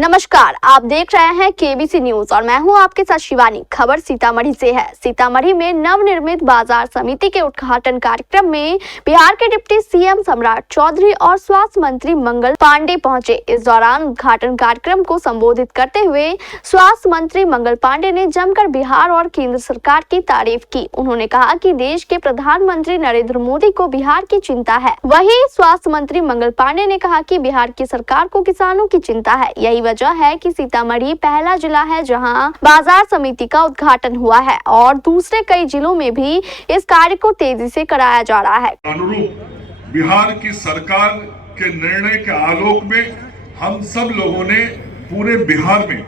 नमस्कार, आप देख रहे हैं केबीसी न्यूज और मैं हूं आपके साथ शिवानी। खबर सीतामढ़ी से है। सीतामढ़ी में नवनिर्मित बाजार समिति के उद्घाटन कार्यक्रम में बिहार के डिप्टी सीएम सम्राट चौधरी और स्वास्थ्य मंत्री मंगल पांडे पहुंचे। इस दौरान उद्घाटन कार्यक्रम को संबोधित करते हुए स्वास्थ्य मंत्री मंगल पांडे ने जमकर बिहार और केंद्र सरकार की तारीफ की। उन्होंने कहा कि देश के प्रधानमंत्री नरेंद्र मोदी को बिहार की चिंता है। वहीं स्वास्थ्य मंत्री मंगल पांडे ने कहा कि बिहार की सरकार को किसानों की चिंता है। यही वजह है कि सीतामढ़ी पहला जिला है जहां बाजार समिति का उद्घाटन हुआ है और दूसरे कई जिलों में भी इस कार्य को तेजी से कराया जा रहा है। अनुरूप बिहार की सरकार के निर्णय के आलोक में हम सब लोगों ने पूरे बिहार में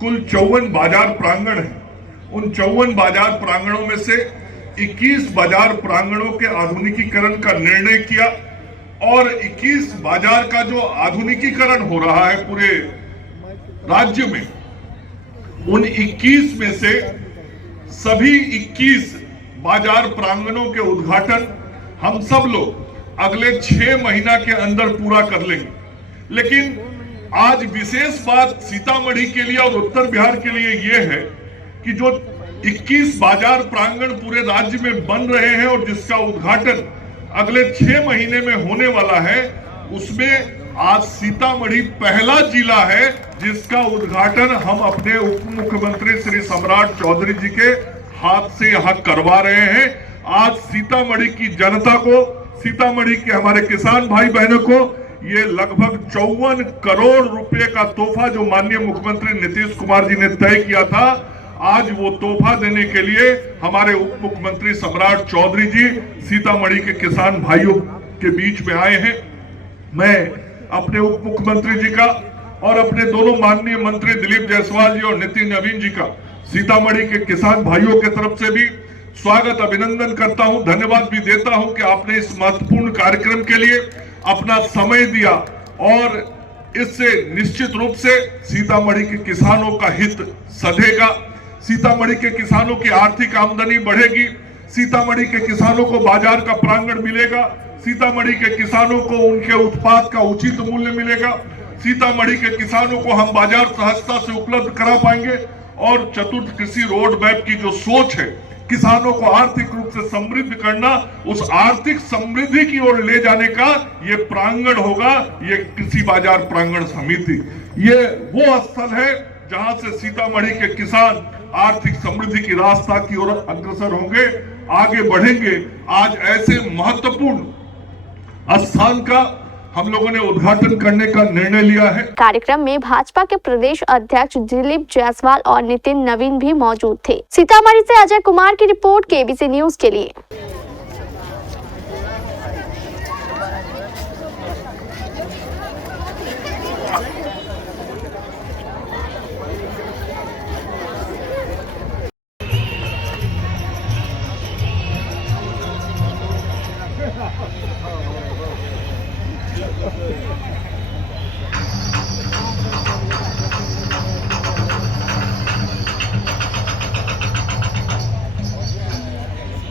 कुल 54 बाजार प्रांगण हैं। उन 54 बाजार प्रांगणों में से 21 बाजार प्रांगणों के आधुनिकीकरण का निर्णय किया और 21 बाजार का जो आधुनिकीकरण हो रहा है पूरे राज्य में, उन 21 में से सभी 21 बाजार प्रांगणों के उद्घाटन हम सब लोग अगले 6 महीना के अंदर पूरा कर लेंगे। लेकिन आज विशेष बात सीतामढ़ी के लिए और उत्तर बिहार के लिए यह है कि जो 21 बाजार प्रांगण पूरे राज्य में बन रहे हैं और जिसका उद्घाटन अगले 6 महीने में होने वाला है, उसमें आज सीतामढ़ी पहला जिला है जिसका उद्घाटन हम अपने उप मुख्यमंत्री श्री सम्राट चौधरी जी के हाथ से यहाँ करवा रहे हैं। आज सीतामढ़ी की जनता को, सीतामढ़ी के हमारे किसान भाई बहनों को ये लगभग 54 करोड़ रुपए का तोहफा जो माननीय मुख्यमंत्री नीतीश कुमार जी ने तय किया था, आज वो तोहफा देने के लिए हमारे उप मुख्यमंत्री सम्राट चौधरी जी सीतामढ़ी के किसान भाइयों के बीच में आए हैं। मैं अपने उप मुख्यमंत्री जी का और अपने दोनों माननीय मंत्री दिलीप जायसवाल जी और नितिन नवीन जी का सीतामढ़ी के किसान भाइयों के तरफ से भी स्वागत अभिनंदन करता हूं, धन्यवाद भी देता हूं कि आपने इस महत्वपूर्ण कार्यक्रम के लिए अपना समय दिया और इससे निश्चित रूप से सीतामढ़ी के किसानों का हित सधेगा, सीतामढ़ी के किसानों की आर्थिक आमदनी बढ़ेगी, सीतामढ़ी के किसानों को बाजार का प्रांगण मिलेगा, सीतामढ़ी के किसानों को उनके उत्पाद का उचित मूल्य मिलेगा, सीतामढ़ी के किसानों को हम बाजार सहजता से उपलब्ध करा पाएंगे और चतुर्थ कृषि रोड मैप की जो सोच है किसानों को आर्थिक रूप से समृद्ध करना, उस आर्थिक समृद्धि की ओर ले जाने का ये प्रांगण होगा, ये कृषि बाजार प्रांगण समिति। ये वो स्थल है जहां से सीतामढ़ी के किसान आर्थिक समृद्धि की रास्ता की ओर अग्रसर होंगे, आगे बढ़ेंगे। आज ऐसे महत्वपूर्ण स्थान का हम लोगों ने उद्घाटन करने का निर्णय लिया है। कार्यक्रम में भाजपा के प्रदेश अध्यक्ष दिलीप जायसवाल और नितिन नवीन भी मौजूद थे। सीतामढ़ी से अजय कुमार की रिपोर्ट केबीसी न्यूज के लिए।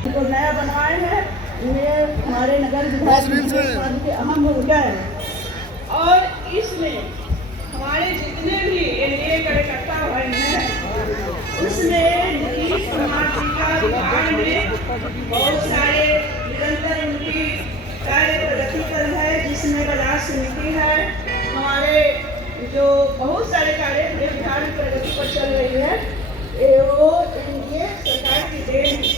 जो नया बनवाए हैं ये हमारे नगर विधायक की अहम भूमिका है और इसमें हमारे जितने भी एनडीए कार्यकर्ता भाई हैं उसमें नीतीश कुमार जी का बिहार में बहुत सारे निरंतर उनकी कार्य प्रगति पर है, जिसमें बाजार समिति है, हमारे जो बहुत सारे कार्य पूरे बिहार में प्रगति पर चल रही है, वो एनडीए सरकार की देन है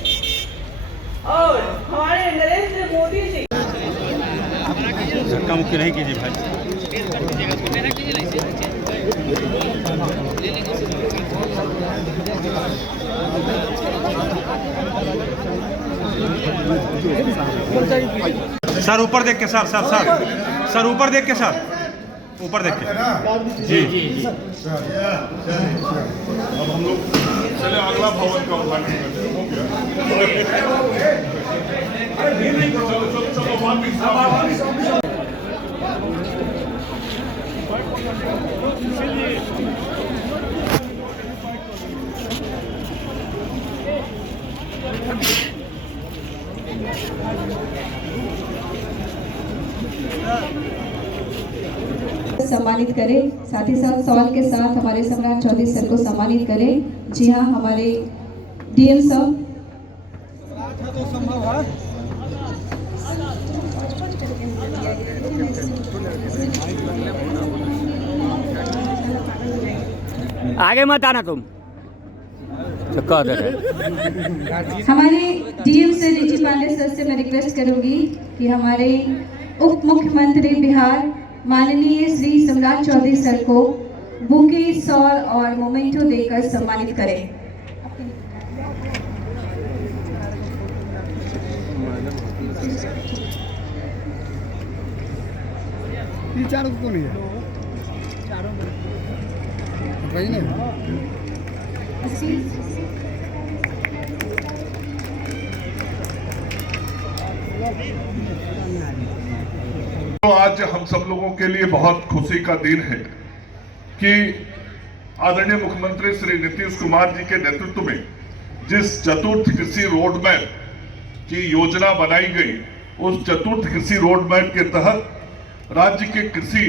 और हमारे नरेंद्र मोदी जी धक्का मुक्की नहीं कीजिए भाई। सर ऊपर देख के, सर सर सर सर ऊपर देख के, सर ऊपर देख के जी जी जी। अब हम लोग चले अगला भवन का उद्घाटन करते हैं। सम्मानित सम्मानित करें। साथ ही साथ सवाल के साथ हमारे सम्राट चौधरी सर को सम्मानित करें। जी हाँ, हमारे डीएम साहब। आगे मत आना तुम कह दे हमारे DM sir Richi Pandey sir से मैं रिक्वेस्ट करूंगी कि हमारे उप मुख्यमंत्री बिहार माननीय श्री सम्राट चौधरी सर को बुके, शॉल और मोमेंटो देकर सम्मानित करें। चारों को नहीं है तो आज हम सब लोगों के लिए बहुत खुशी का दिन है कि आदरणीय मुख्यमंत्री श्री नीतीश कुमार जी के नेतृत्व में जिस चतुर्थ कृषि रोड मैप की योजना बनाई गई, उस चतुर्थ कृषि रोड मैप के तहत राज्य के कृषि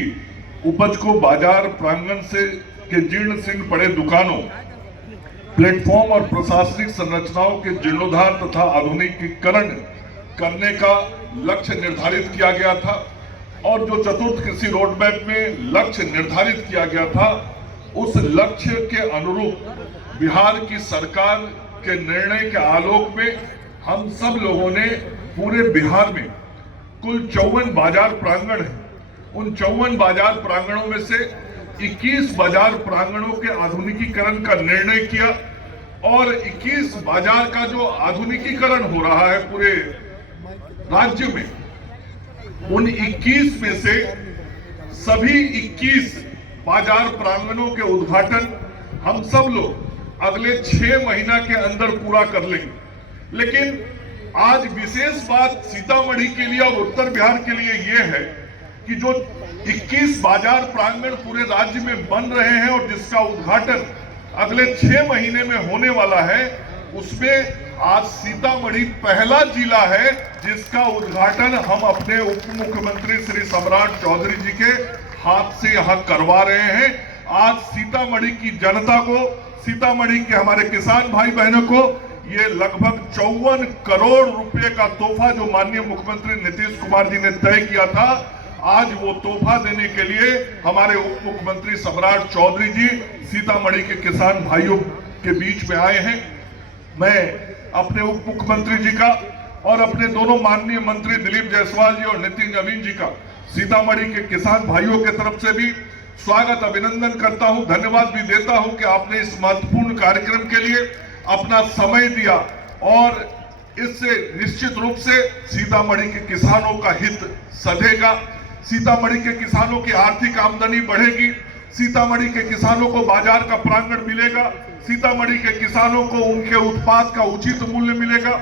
उपज को बाजार प्रांगण से के जीर्ण शीर्ण पड़े दुकानों, प्लेटफॉर्म और प्रशासनिक संरचनाओं के जीर्णोद्धार तथा आधुनिकीकरण करने का लक्ष्य निर्धारित किया गया था। और जो चतुर्थ कृषि रोड मैप में लक्ष्य निर्धारित किया गया था, उस लक्ष्य के अनुरूप बिहार की सरकार के निर्णय के आलोक में हम सब लोगों ने पूरे बिहार में कुल 54 बाजार प्रांगण हैं। उन 54 बाजार प्रांगणों में से 21 बाजार प्रांगणों के आधुनिकीकरण का निर्णय किया और 21 बाजार का जो आधुनिकीकरण हो रहा है पूरे राज्य में, उन 21 में से सभी 21 बाजार प्रांगणों के उद्घाटन हम सब लोग अगले 6 महीना के अंदर पूरा कर लेंगे। लेकिन आज विशेष बात सीतामढ़ी के लिए और उत्तर बिहार के लिए यह है कि जो 21 बाजार प्रांगण पूरे राज्य में बन रहे हैं और जिसका उद्घाटन अगले 6 महीने में होने वाला है, उसमें आज सीतामढ़ी पहला जिला है जिसका उद्घाटन हम अपने उप मुख्यमंत्री श्री सम्राट चौधरी जी के हाथ से यहां करवा रहे हैं। आज सीतामढ़ी की जनता को, सीतामढ़ी के हमारे किसान भाई बहनों को ये लगभग 54 करोड़ रुपए का तोहफा जो माननीय मुख्यमंत्री नीतीश कुमार जी ने तय किया था, आज वो तोहफा देने के लिए हमारे उप मुख्यमंत्री सम्राट चौधरी जी सीतामढ़ी के किसान भाइयों के बीच में आए हैं। मैं अपने उप मुख्यमंत्री जी का और अपने दोनों माननीय मंत्री दिलीप जायसवाल जी और नितिन नवीन जी का सीतामढ़ी के किसान भाइयों के तरफ से भी स्वागत, अभिनंदन करता हूं, धन्यवाद भी देता हूं कि आपने इस महत्वपूर्ण कार्यक्रम के लिए अपना समय दिया और इससे निश्चित रूप से सीतामढ़ी के किसानों का हित सधेगा, सीतामढ़ी के किसानों की आर्थिक आमदनी बढ़ेगी, सीतामढ़ी के किसानों को बाजार का प्रांगण मिलेगा, सीतामढ़ी के किसानों को उनके उत्पाद का उचित मूल्य मिलेगा,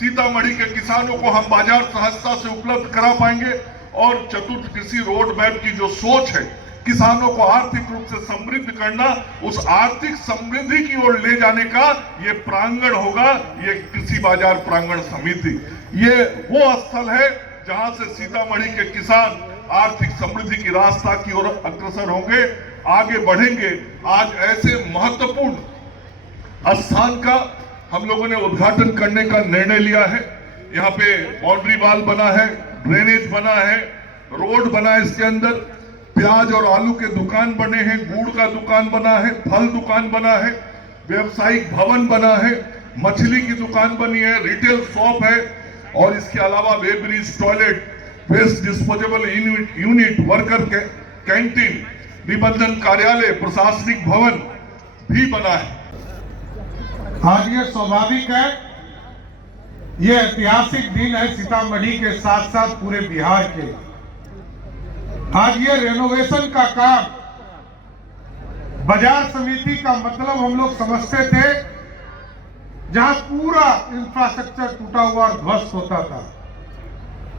सीतामढ़ी के किसानों को हम बाजार सहजता से उपलब्ध करा पाएंगे और चतुर्थ कृषि रोड मैप की जो सोच है किसानों को आर्थिक रूप से समृद्ध करना, उस आर्थिक समृद्धि की ओर ले जाने का ये प्रांगण होगा, ये कृषि बाजार प्रांगण समिति। ये वो स्थल है जहां से सीतामढ़ी के किसान आर्थिक समृद्धि की रास्ता की ओर अग्रसर होंगे, आगे बढ़ेंगे। आज ऐसे महत्वपूर्ण स्थान का हम लोगों ने उद्घाटन करने का निर्णय लिया है। यहाँ पे बाउंड्री वॉल बना है, ड्रेनेज बना है, रोड बना है, इसके अंदर प्याज और आलू के दुकान बने हैं, गुड़ का दुकान बना है, फल दुकान बना है, व्यवसायिक भवन बना है, मछली की दुकान बनी है, रिटेल शॉप है और इसके अलावा weighbridge, toilet, waste disposable unit, worker canteen, निबंधन कार्यालय, प्रशासनिक भवन भी बना है। आज ये स्वाभाविक है, ये ऐतिहासिक दिन है सीतामढ़ी के साथ साथ पूरे बिहार के। आज ये रेनोवेशन का काम, बाजार समिति का मतलब हम लोग समझते थे जहां पूरा इंफ्रास्ट्रक्चर टूटा हुआ और ध्वस्त होता था,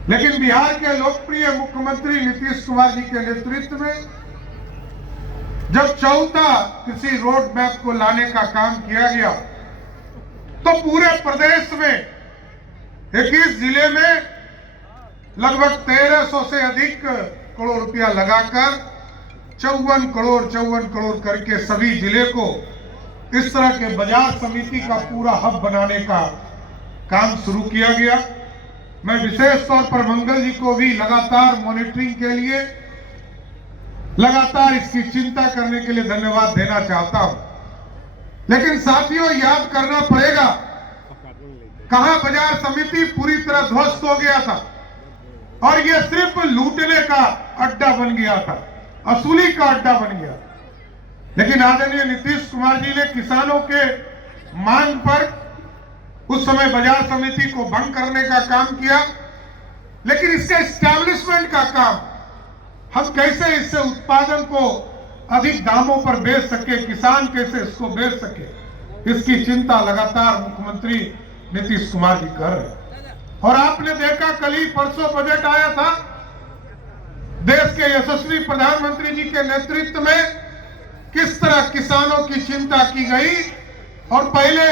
लेकिन बिहार के लोकप्रिय मुख्यमंत्री नीतीश कुमार जी के नेतृत्व में जब चौथा कृषि रोड मैप को लाने का काम किया गया तो पूरे प्रदेश में 21 जिले में लगभग 1300 से अधिक करोड़ रुपया लगाकर 54 करोड़ करके सभी जिले को इस तरह के बाजार समिति का पूरा हब बनाने का काम शुरू किया गया। मैं विशेष तौर पर मंगल जी को भी लगातार मॉनिटरिंग के लिए, लगातार इसकी चिंता करने के लिए धन्यवाद देना चाहता हूं। लेकिन साथियों, याद करना पड़ेगा, कहां बाजार समिति पूरी तरह ध्वस्त हो गया था और यह सिर्फ लूटने का अड्डा बन गया था, असूली का अड्डा बन गया। लेकिन आदरणीय नीतीश कुमार जी ने किसानों के मांग पर उस समय बाजार समिति को भंग करने का काम किया। लेकिन इसके एस्टैब्लिशमेंट का काम, हम कैसे इससे उत्पादन को अधिक दामों पर बेच सके, किसान कैसे इसको बेच सके, इसकी चिंता लगातार मुख्यमंत्री नीतीश कुमार जी कर रहे हैं। और आपने देखा, कल ही परसों बजट आया था, देश के यशस्वी प्रधानमंत्री जी के नेतृत्व में किस तरह किसानों की चिंता की गई। और पहले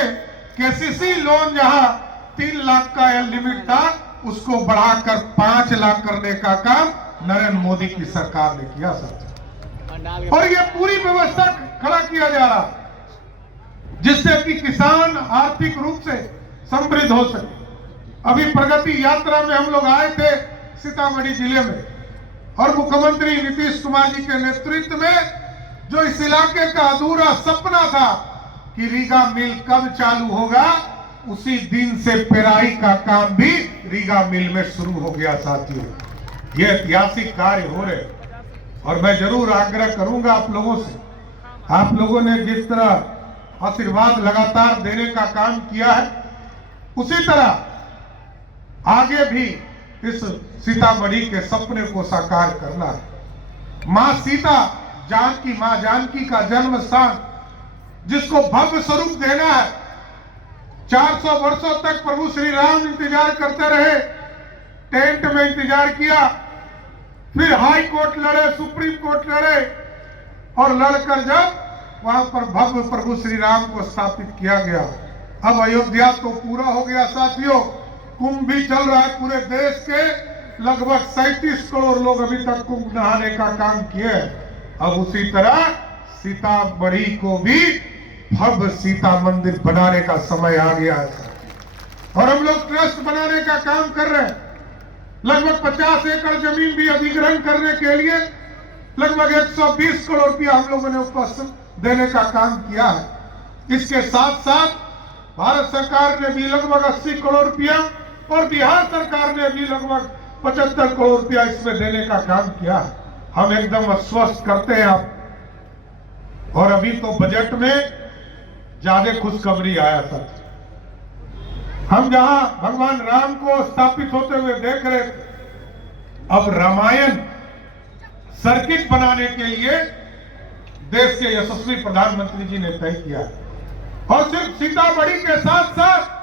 केसीसी लोन जहां 3 लाख का लिमिट था, उसको बढ़ाकर 5 लाख करने का काम नरेंद्र मोदी की सरकार ने किया साथ। और यह पूरी व्यवस्था खड़ा किया जा रहा, जिससे कि किसान आर्थिक रूप से समृद्ध हो सके। अभी प्रगति यात्रा में हम लोग आए थे सीतामढ़ी जिले में, और मुख्यमंत्री नीतीश कुमार जी के नेतृत्व में जो इस इलाके का अधूरा सपना था कि रीगा मिल कब चालू होगा, उसी दिन से पेराई का काम भी रीगा मिल में शुरू हो गया साथियों। ये ऐतिहासिक कार्य हो रहे, और मैं जरूर आग्रह करूंगा आप लोगों से, आप लोगों ने जिस तरह आशीर्वाद लगातार देने का काम किया है, उसी तरह आगे भी इस सीतामढ़ी के सपने को साकार करना है। मां सीता जानकी, मां जानकी का जन्म स्थान, जिसको भव्य स्वरूप देना है। 400 वर्षों तक प्रभु श्री राम इंतजार करते रहे, टेंट में इंतजार किया, फिर हाई कोर्ट लड़े, सुप्रीम कोर्ट लड़े, और लड़कर जब वहां पर भव्य प्रभु श्री राम को स्थापित किया गया। अब अयोध्या तो पूरा हो गया साथियों, कुंभ भी चल रहा है। पूरे देश के लगभग 37 करोड़ लोग अभी तक कुंभ नहाने का काम किए। अब उसी तरह सीतामढ़ी को भी भव्य सीता मंदिर बनाने का समय आ गया है, और हम लोग ट्रस्ट बनाने का काम कर रहे हैं। लगभग 50 एकड़ जमीन भी अधिग्रहण करने के लिए लगभग 120 करोड़ रुपया हम लोगों ने उपस्थित देने का काम किया है। इसके साथ साथ भारत सरकार ने भी लगभग 80 करोड़ रुपया, और बिहार सरकार ने भी लगभग 75 करोड़ रुपया इसमें देने का काम किया है। हम एकदम आश्वस्त करते हैं आप। और अभी तो बजट में ज्यादा खुशखबरी आया था। हम जहां भगवान राम को स्थापित होते हुए देख रहे थे, अब रामायण सर्किट बनाने के लिए देश के यशस्वी प्रधानमंत्री जी ने तय किया। और सिर्फ सीतामढ़ी के साथ साथ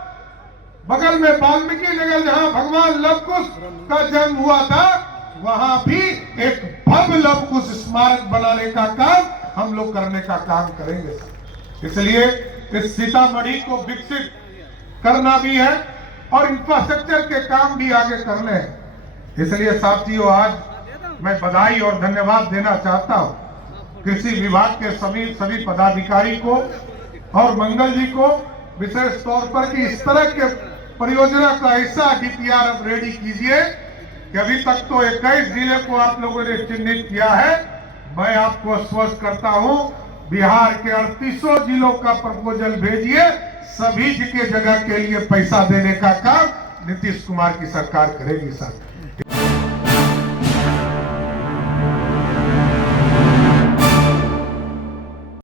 बगल में वाल्मीकि नगर, जहां भगवान लव कुश का जन्म हुआ था, वहां भी एक भव्य लव कुश स्मारक बनाने का काम हम लोग करने का काम करेंगे। इसलिए इस सीतामढ़ी को विकसित करना भी है, और इंफ्रास्ट्रक्चर के काम भी आगे करने हैं। इसलिए साथियों, आज मैं बधाई और धन्यवाद देना चाहता हूं कृषि विभाग के सभी पदाधिकारी को और मंगल जी को विशेष तौर पर कि इस तरह के परियोजना का ऐसा डीपीआर अब रेडी कीजिए कि अभी तक तो 21 जिले को आप लोगों ने चिन्हित किया है। मैं आपको आश्वस्त करता हूं, बिहार के 38 जिलों का प्रपोजल भेजिए, सभी के जगह के लिए पैसा देने का काम नीतीश कुमार की सरकार करेगी साहब।